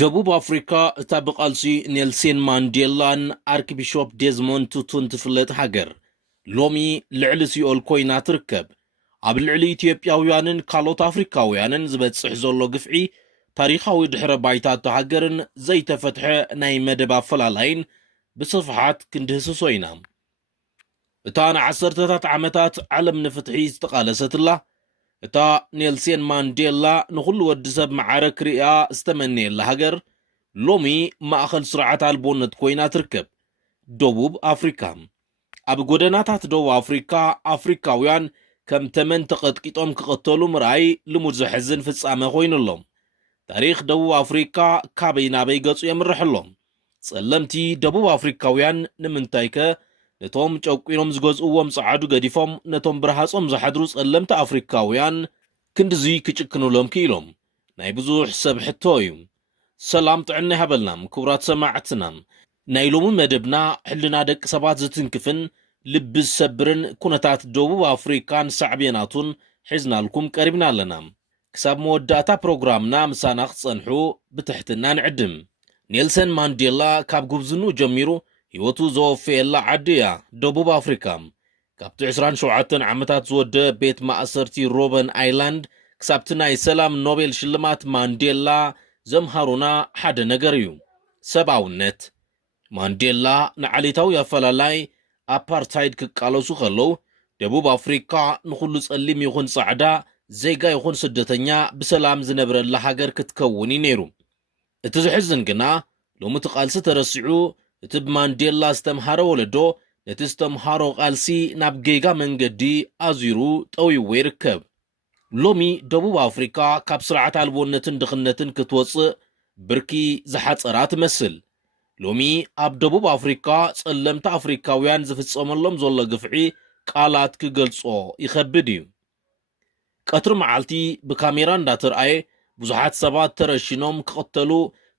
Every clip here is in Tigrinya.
ደቡብ አፍሪካ እታ ብቓልሲ ኔልሰን ማንዴላን አርክቢሾፕ ዴዝሞንድ ቱቱን ትፍለጥ ሃገር ሎሚ ልዕሊ ሲኦል ኮይና ትርከብ። ኣብ ልዕሊ ኢትዮጵያውያንን ካልኦት አፍሪካውያንን ዝበጽሕ ዘሎ ግፍዒ ታሪኻዊ ድሕረ ባይታ እታ ሃገርን ዘይተፈትሐ ናይ መደብ ኣፈላላይን ብስፍሓት ክንድህስሶ ኢና። እታ ንዓሰርተታት ዓመታት ዓለም ንፍትሒ ዝተቓለሰትላ እታ ኔልሰን ማንዴላ ንኹሉ ወዲ ሰብ ማዕረ ክሪኣ ዝተመነየላ ሃገር ሎሚ ማእኸል ስርዓት ኣልቦነት ኮይና ትርከብ። ደቡብ አፍሪካ ኣብ ጎደናታት ደቡብ አፍሪካ አፍሪካውያን ከም ተመን ተቐጥቂጦም ክቐተሉ ምርኣይ ልሙድ ዘሕዝን ፍጻመ ኮይኑሎም። ታሪኽ ደቡብ አፍሪካ ካበይ ናበይ ገጹ የምርሕሎም። ጸለምቲ ደቡብ አፍሪካውያን ንምንታይ ከ ነቶም ጨቂኖም ዝገዝእዎም ጸዓዱ ገዲፎም ነቶም ብርሃጾም ዝሓድሩ ጸለምቲ አፍሪካውያን ክንድዙይ ክጭክኑሎም ክኢሎም? ናይ ብዙሕ ሰብ ሕቶ እዩ። ሰላም ጥዕና ይሃበልናም ክቡራት ሰማዕትና። ናይ ሎሚ መደብና ሕልና ደቂ ሰባት ዝትንክፍን ልቢ ዝሰብርን ኩነታት ደቡብ አፍሪካን ሳዕቤናቱን ሒዝናልኩም ቀሪብና ኣለና። ክሳብ መወዳእታ ፕሮግራምና ምሳና ክጸንሑ ብትሕትና ንዕድም። ኔልሰን ማንዴላ ካብ ጉብዝኑ ጀሚሩ ሕይወቱ ዘወፍየላ ዓዲ እያ ደቡብ አፍሪካ። ካብቲ 27 ዓመታት ዝወደ ቤት ማእሰርቲ ሮበን አይላንድ ክሳብቲ ናይ ሰላም ኖቤል ሽልማት ማንዴላ ዘምሃሩና ሓደ ነገር እዩ፣ ሰብኣውነት። ማንዴላ ንዓሌታዊ ኣፈላላይ ኣፓርታይድ ክቃለሱ ከለዉ ደቡብ አፍሪካ ንኹሉ ጸሊም ይኹን ጻዕዳ ዜጋ ይኹን ስደተኛ ብሰላም ዝነብረላ ሃገር ክትከውን እዩ ነይሩ። እቲ ዝሕዝን ግና ሎሚ እቲ ቃልሲ ተረሲዑ እቲ ብማንዴላ ዝተምሃረ ወለዶ ነቲ ዝተምሃሮ ቃልሲ ናብ ጌጋ መንገዲ ኣዚሩ ጠዊዎ ይርከብ። ሎሚ ደቡብ አፍሪካ ካብ ስርዓት ኣልቦነትን ድኽነትን ክትወፅእ ብርኪ ዝሓፀራ ትመስል። ሎሚ ኣብ ደቡብ አፍሪካ ጸለምቲ አፍሪካውያን ዝፍጸመሎም ዘሎ ግፍዒ ቃላት ክገልጾ ይኸብድ እዩ። ቀትሪ መዓልቲ ብካሜራ እንዳተርኣየ ብዙሓት ሰባት ተረሽኖም ክቕተሉ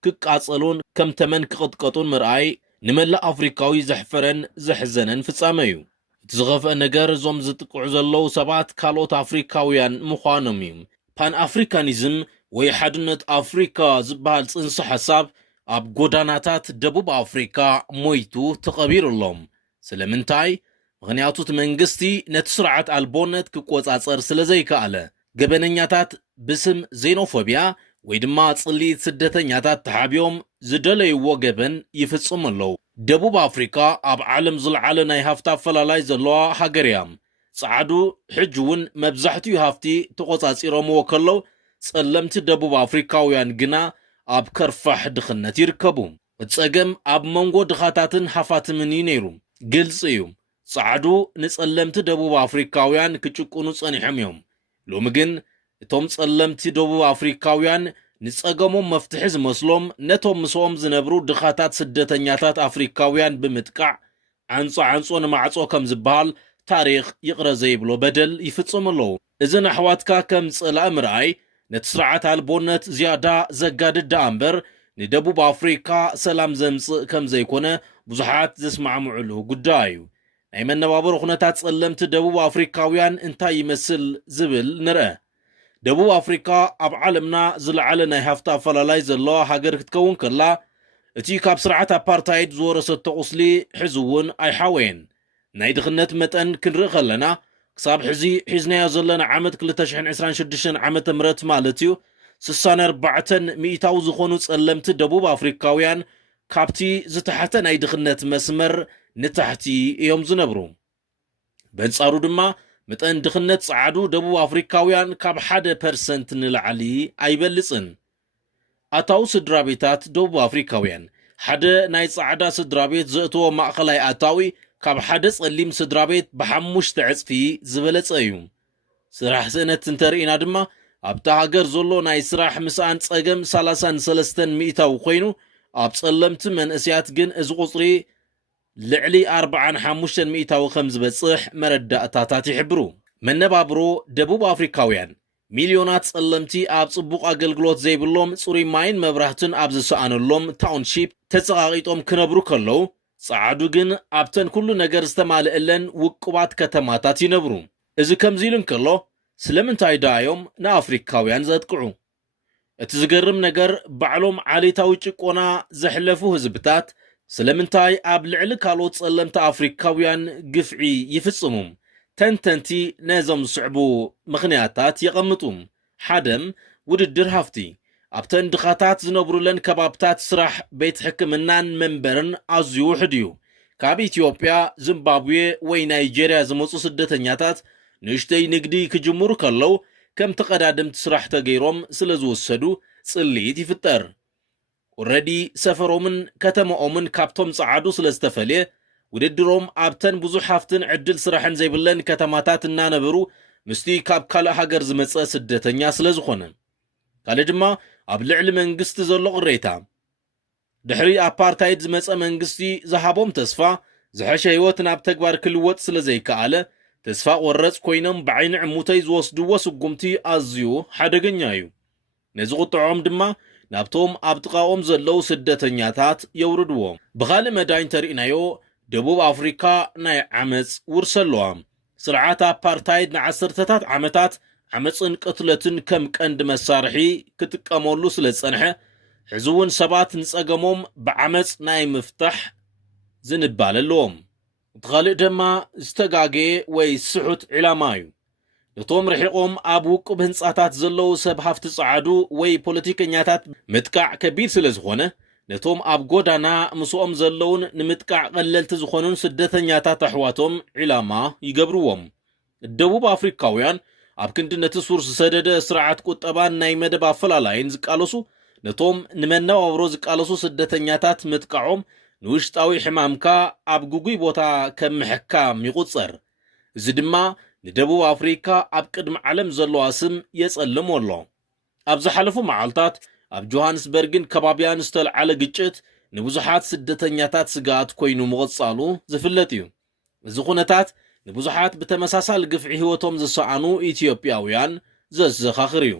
ክቃጸሉን ከም ተመን ክቕጥቀጡን ምርኣይ ንመላእ አፍሪካዊ ዘሕፈረን ዘሕዘነን ፍጻመ እዩ። እቲ ዝኸፍአ ነገር እዞም ዝጥቅዑ ዘለዉ ሰባት ካልኦት አፍሪካውያን ምዃኖም እዩ። ፓን አፍሪካኒዝም ወይ ሓድነት አፍሪካ ዝበሃል ጽንሰ ሓሳብ ኣብ ጎዳናታት ደቡብ አፍሪካ ሞይቱ ተቐቢሩሎም። ስለምንታይ? ምኽንያቱ እቲ መንግስቲ ነቲ ስርዓት ኣልቦነት ክቆጻጸር ስለ ዘይከኣለ። ገበነኛታት ብስም ዜኖፎቢያ ወይ ድማ ጽሊት ስደተኛታት ተሓቢዮም ዝደለይዎ ገበን ይፍጽሙ ኣለዉ። ደቡብ አፍሪካ ኣብ ዓለም ዝለዓለ ናይ ሃፍቲ ኣፈላላይ ዘለዋ ሃገር እያ። ጻዕዱ ሕጂ እውን መብዛሕትኡ ሃፍቲ ተቆጻጺሮምዎ ከለዉ ጸለምቲ ደቡብ አፍሪካውያን ግና ኣብ ከርፋሕ ድኽነት ይርከቡ። እቲ ጸገም ኣብ መንጎ ድኻታትን ሃፋትምን እዩ ነይሩ። ግልጽ እዩ፣ ጻዕዱ ንጸለምቲ ደቡብ አፍሪካውያን ክጭቁኑ ጸኒሖም እዮም። ሎሚ ግን እቶም ጸለምቲ ደቡብ አፍሪካውያን ንጸገሞም መፍትሒ ዝመስሎም ነቶም ምስኦም ዝነብሩ ድኻታት ስደተኛታት አፍሪካውያን ብምጥቃዕ ዓንጾ ንማዕጾ ከም ዝበሃል ታሪኽ ይቕረ ዘይብሎ በደል ይፍጽሙ ኣለዉ። እዚ ንኣሕዋትካ ከም ጸላእ ምርኣይ ነቲ ስርዓት ኣልቦነት ዝያዳ ዘጋድድ ደኣ እምበር ንደቡብ አፍሪካ ሰላም ዘምጽእ ከም ዘይኮነ ብዙሓት ዘስማዕምዑሉ ጉዳይ እዩ። ናይ መነባበሮ ኩነታት ጸለምቲ ደቡብ አፍሪካውያን እንታይ ይመስል ዝብል ንርአ። ደቡብ አፍሪካ ኣብ ዓለምና ዝለዓለ ናይ ሃፍቲ ኣፈላላይ ዘለዋ ሃገር ክትከውን ከላ እቲ ካብ ስርዓት ኣፓርታይድ ዝወረሰቶ ቁስሊ ሕዚ እውን ኣይሓወየን። ናይ ድኽነት መጠን ክንርኢ ከለና ክሳብ ሕዚ ሒዝናዮ ዘለና ዓመት 2026 ዓመተ ምህረት ማለት እዩ 64 ሚእታዊ ዝኾኑ ጸለምቲ ደቡብ አፍሪካውያን ካብቲ ዝተሓተ ናይ ድኽነት መስመር ንታሕቲ እዮም ዝነብሩ። በንጻሩ ድማ መጠን ድኽነት ጻዕዱ ደቡብ አፍሪካውያን ካብ 1% ንላዕሊ ኣይበልጽን። ኣታዊ ስድራ ቤታት ደቡብ አፍሪካውያን ሓደ ናይ ጻዕዳ ስድራ ቤት ዘእትዎ ማእኸላይ ኣታዊ ካብ ሓደ ጸሊም ስድራ ቤት ብ5 ዕጽፊ ዝበለጸ እዩ። ስራሕ ስእነት እንተርኢና ድማ ኣብታ ሃገር ዘሎ ናይ ስራሕ ምስኣን ጸገም 33 ሚእታዊ ኮይኑ ኣብ ጸለምቲ መንእስያት ግን እዚ ቁጽሪ ልዕሊ 45 ሚእታዊ ከም ዝበጽሕ መረዳእታታት ይሕብሩ። መነባብሮ ደቡብ አፍሪካውያን ሚልዮናት ጸለምቲ ኣብ ጽቡቕ ኣገልግሎት ዘይብሎም ጽሩይ ማይን መብራህትን ኣብ ዝሰኣነሎም ታውንሺፕ ተጸቓቒጦም ክነብሩ ከለዉ ጻዕዱ ግን ኣብተን ኩሉ ነገር ዝተማልአለን ውቁባት ከተማታት ይነብሩ። እዚ ከምዚ ኢሉ እንከሎ ስለምንታይ ዳ እዮም ንኣፍሪካውያን ዘጥቅዑ? اتزقرم نجر بعلوم عاليتاوي ጭቆና ዘሕለፉ ህዝብታት ስለምንታይ ኣብ ልዕሊ ካልኦት ጸለምቲ ኣፍሪካውያን ግፍዒ ይፍጽሙም ተንተንቲ ነዞም ዝስዕቡ ምኽንያታት ይቐምጡም ሓደም ውድድር ሃፍቲ ኣብተን ድኻታት ዝነብሩለን ከባብታት ስራሕ ቤት ሕክምናን መንበርን ኣዝዩ ውሕድ እዩ ካብ ኢትዮጵያ ዚምባብዌ ወይ ናይጄርያ ዝመጹ ስደተኛታት ንእሽተይ ንግዲ ክጅምሩ ከለው ከም ተቀዳድምቲ ስራሕ ተገይሮም ስለ ዝወሰዱ ጽልይት ይፍጠር ኦሬዲ ሰፈሮምን ከተማኦምን ካብቶም ጻዓዱ ስለ ዝተፈልየ ውድድሮም ኣብተን ብዙሕ ሃፍትን ዕድል ስራሕን ዘይብለን ከተማታት እናነበሩ ምስቲ ካብ ካልእ ሃገር ዝመጸ ስደተኛ ስለ ዝኾነ ካለ ድማ ኣብ ልዕሊ መንግስቲ ዘሎ ቅሬታ ድሕሪ ኣፓርታይድ ዝመጸ መንግስቲ ዝሃቦም ተስፋ ዝሐሸ ህይወት ናብ ተግባር ክልወጥ ስለ ዘይከኣለ ተስፋ ቆረጽ ኮይኖም ብዓይኒ ዕሙተይ ዝወስድዎ ስጉምቲ ኣዝዩ ሓደገኛ እዩ ነዚ ቁጥዖም ድማ ናብቶም ኣብ ጥቃኦም ዘለው ስደተኛታት የውርድዎ ብኻልእ መዳይ እንተሪእናዮ ደቡብ ኣፍሪካ ናይ ዓመፅ ውርስ ኣለዋ ስርዓት ኣፓርታይድ ንዓሰርተታት ዓመታት ዓመፅን ቅትለትን ከም ቀንዲ መሳርሒ ክጥቀመሉ ስለ ዝጸንሐ ሕዚ እውን ሰባት ንጸገሞም ብዓመፅ ናይ ምፍታሕ ዝንባል ኣለዎም ትኻልእ ድማ ዝተጋገየ ወይ ስሑት ዕላማ እዩ ነቶም ርሒቆም ኣብ ውቁብ ህንጻታት ዘለው ሰብ ሃፍቲ ጸዓዱ ወይ ፖለቲከኛታት ምጥቃዕ ከቢድ ስለ ዝኾነ ነቶም ኣብ ጎዳና ምስኦም ዘለውን ንምጥቃዕ ቀለልቲ ዝኾኑን ስደተኛታት ኣሕዋቶም ዕላማ ይገብርዎም ደቡብ ኣፍሪካውያን ኣብ ክንዲ ነቲ ሱር ዝሰደደ ስርዓት ቁጠባን ናይ መደብ ኣፈላላይን ዝቃለሱ ነቶም ንመነባብሮ ዝቃለሱ ስደተኛታት ምጥቃዖም ንውሽጣዊ ሕማምካ ኣብ ጉጉይ ቦታ ከም ምሕካም ይቁጸር እዚ ድማ ንደቡብ ኣፍሪካ ኣብ ቅድሚ ዓለም ዘለዋ ስም የጸልም ኣሎ ኣብ ዝሓለፉ መዓልታት ኣብ ጆሃንስበርግን ከባቢያን ዝተልዓለ ግጭት ንብዙሓት ስደተኛታት ስጋት ኮይኑ ምቕጻሉ ዝፍለጥ እዩ እዚ ኩነታት ንብዙሓት ብተመሳሳሊ ግፍዒ ህይወቶም ዝሰኣኑ ኢትዮጵያውያን ዘዘኻኽር እዩ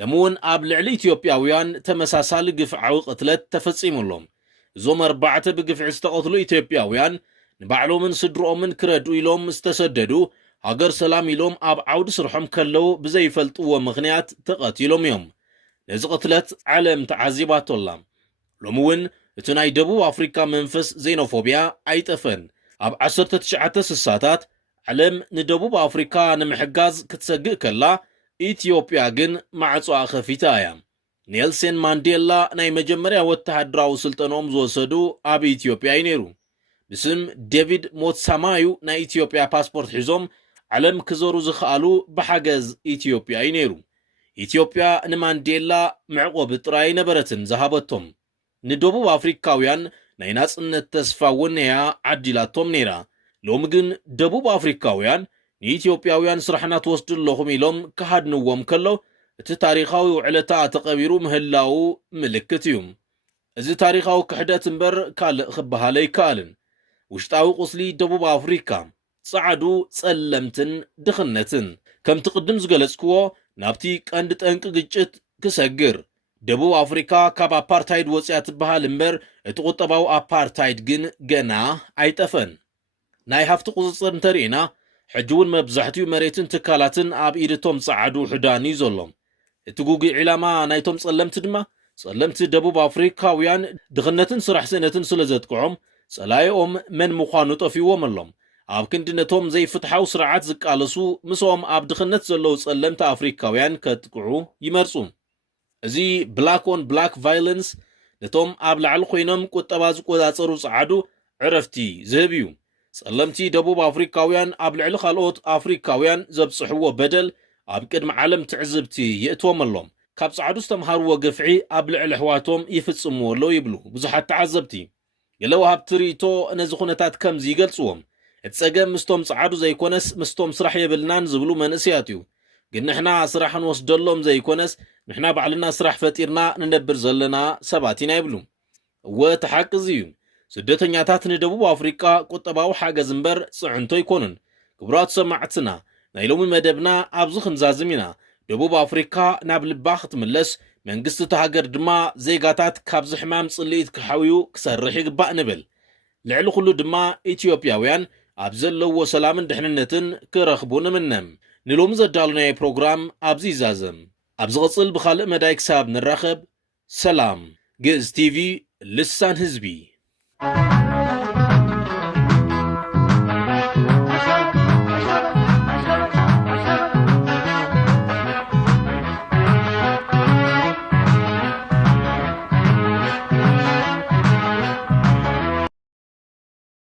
ለምውን ኣብ ልዕሊ ኢትዮጵያውያን ተመሳሳሊ ግፍዓዊ ቅትለት ተፈጺሙሎም እዞም 4 ብግፍዒ ዝተቐትሉ ኢትዮጵያውያን ንባዕሎምን ስድሮኦምን ክረድኡ ኢሎም ዝተሰደዱ ሃገር ሰላም ኢሎም ኣብ ዓውዲ ስርሖም ከለው ብዘይፈልጥዎ ምኽንያት ተቐቲሎም እዮም ነዚ ቅትለት ዓለም ተዓዚባቶላ ሎሚ እውን እቲ ናይ ደቡብ ኣፍሪካ መንፈስ ዜኖፎብያ ኣይጠፈን ኣብ 1960ታት ዓለም ንደቡብ ኣፍሪካ ንምሕጋዝ ክትሰግእ ከላ ኢትዮጵያ ግን ማዕጾኣ ኸፊታ እያ ኔልሰን ማንዴላ ናይ መጀመርያ ወተሃደራዊ ስልጠኖም ዝወሰዱ ኣብ ኢትዮጵያ እዩ ነይሩ ብስም ዴቪድ ሞትሳማዩ ናይ ኢትዮጵያ ፓስፖርት ሒዞም ዓለም ክዘሩ ዝኽኣሉ ብሓገዝ ኢትዮጵያ እዩ ነይሩ ኢትዮጵያ ንማንዴላ ምዕቆብ ጥራይ ነበረትን ዝሃበቶም ንደቡብ ኣፍሪካውያን ናይ ናጽነት ተስፋ እውን እያ ዓዲላቶም ነይራ ሎሚ ግን ደቡብ ኣፍሪካውያን ንኢትዮጵያውያን ስራሕና ትወስዱ ኣለኹም ኢሎም ክሃድንዎም ከሎ እቲ ታሪኻዊ ውዕለታ ተቐቢሩ ምህላው ምልክት እዩ እዚ ታሪኻዊ ክሕደት እምበር ካልእ ክበሃል ኣይከኣልን ውሽጣዊ ቁስሊ ደቡብ ኣፍሪካ ጻዕዱ ጸለምትን ድኽነትን ከምቲ ቅድም ዝገለጽክዎ ናብቲ ቀንዲ ጠንቂ ግጭት ክሰግር ደቡብ ኣፍሪካ ካብ ኣፓርታይድ ወፅያ ትበሃል እምበር እቲ ቁጠባዊ ኣፓርታይድ ግን ገና ኣይጠፈን ናይ ሃፍቲ ቁፅፅር እንተሪእና ሕጂ እውን መብዛሕትኡ መሬትን ትካላትን ኣብ ኢድቶም ጻዕዱ ሕዳን እዩ ዘሎ እቲ ጉጉይ ዕላማ ናይቶም ጸለምቲ ድማ ጸለምቲ ደቡብ ኣፍሪካውያን ድኽነትን ስራሕ ስእነትን ስለ ዘጥቅዖም ጸላይኦም መን ምዃኑ ጠፊዎም ኣሎም ኣብ ክንዲ ነቶም ዘይፍትሓዊ ስርዓት ዝቃለሱ ምስኦም ኣብ ድኽነት ዘለው ጸለምቲ ኣፍሪካውያን ከጥቅዑ ይመርጹ እዚ ብላክ ኦን ብላክ ቫይለንስ ነቶም ኣብ ላዕሊ ኮይኖም ቁጠባ ዝቆጻጸሩ ጻዕዱ ዕረፍቲ ዝህብ እዩ ጸለምቲ ደቡብ ኣፍሪካውያን ኣብ ልዕሊ ካልኦት ኣፍሪካውያን ዘብጽሕዎ በደል ኣብ ቅድሚ ዓለም ትዕዝብቲ የእትዎም ኣሎም ካብ ጻዕዱ ዝተምሃርዎ ግፍዒ ኣብ ልዕሊ ኣሕዋቶም ይፍጽምዎ ኣሎ ይብሉ ብዙሓት ተዓዘብቲ ገለ ወሃብቲ ርእይቶ ነዚ ኩነታት ከምዚ ይገልጽዎም እቲ ጸገም ምስቶም ጻዕዱ ዘይኮነስ ምስቶም ስራሕ የብልናን ዝብሉ መንእስያት እዩ ግን ንሕና ስራሕ ንወስደሎም ዘይኮነስ ንሕና ባዕልና ስራሕ ፈጢርና ንነብር ዘለና ሰባት ኢና ይብሉ እወ እቲ ሓቂ እዚ እዩ ስደተኛታት ንደቡብ ኣፍሪካ ቁጠባዊ ሓገዝ እምበር ጽዕንቶ ይኮኑን ክቡራት ሰማዕትና ናይ ሎሚ መደብና ኣብዚ ክንዛዝም ኢና ደቡብ ኣፍሪካ ናብ ልባ ክትምለስ መንግስቲ እቲ ሃገር ድማ ዜጋታት ካብዚ ሕማም ጽልኢት ክሓውዩ ክሰርሕ ይግባእ ንብል ልዕሊ ኩሉ ድማ ኢትዮጵያውያን ኣብ ዘለዎ ሰላምን ድሕንነትን ክረኽቡ ንምነም ንሎሚ ዘዳሉናዮ ፕሮግራም ኣብዚ ይዛዘም ኣብ ዝቕጽል ብኻልእ መዳይ ክሳብ ንራኸብ ሰላም። ግእዝ ቲቪ ልሳን ህዝቢ